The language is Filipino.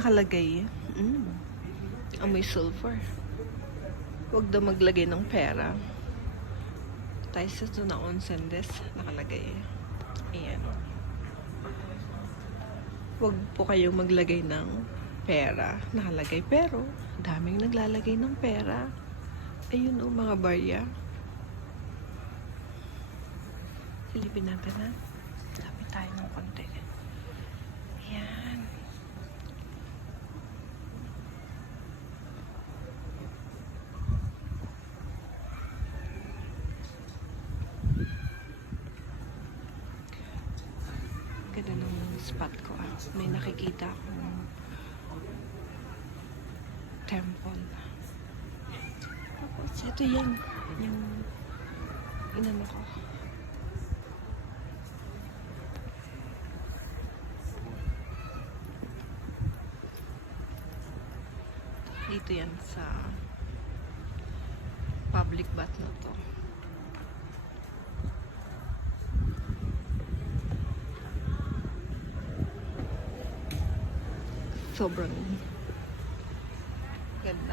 Nakalagay. Amoy sulfur. Huwag daw maglagay ng pera. Tayo sa ito na onsen des. Nakalagay. Ayan. Huwag po kayong maglagay ng pera. Nakalagay. Pero, daming naglalagay ng pera. Ayun o, mga barya. Silipin natin ha. Lapit tayo ng konti. Ayan. Ganda ng spot ko ah. May nakikita akong temple. Tapos, ito yan. Yung inano ko. Dito yan sa public bath na to. Sobrang ganda.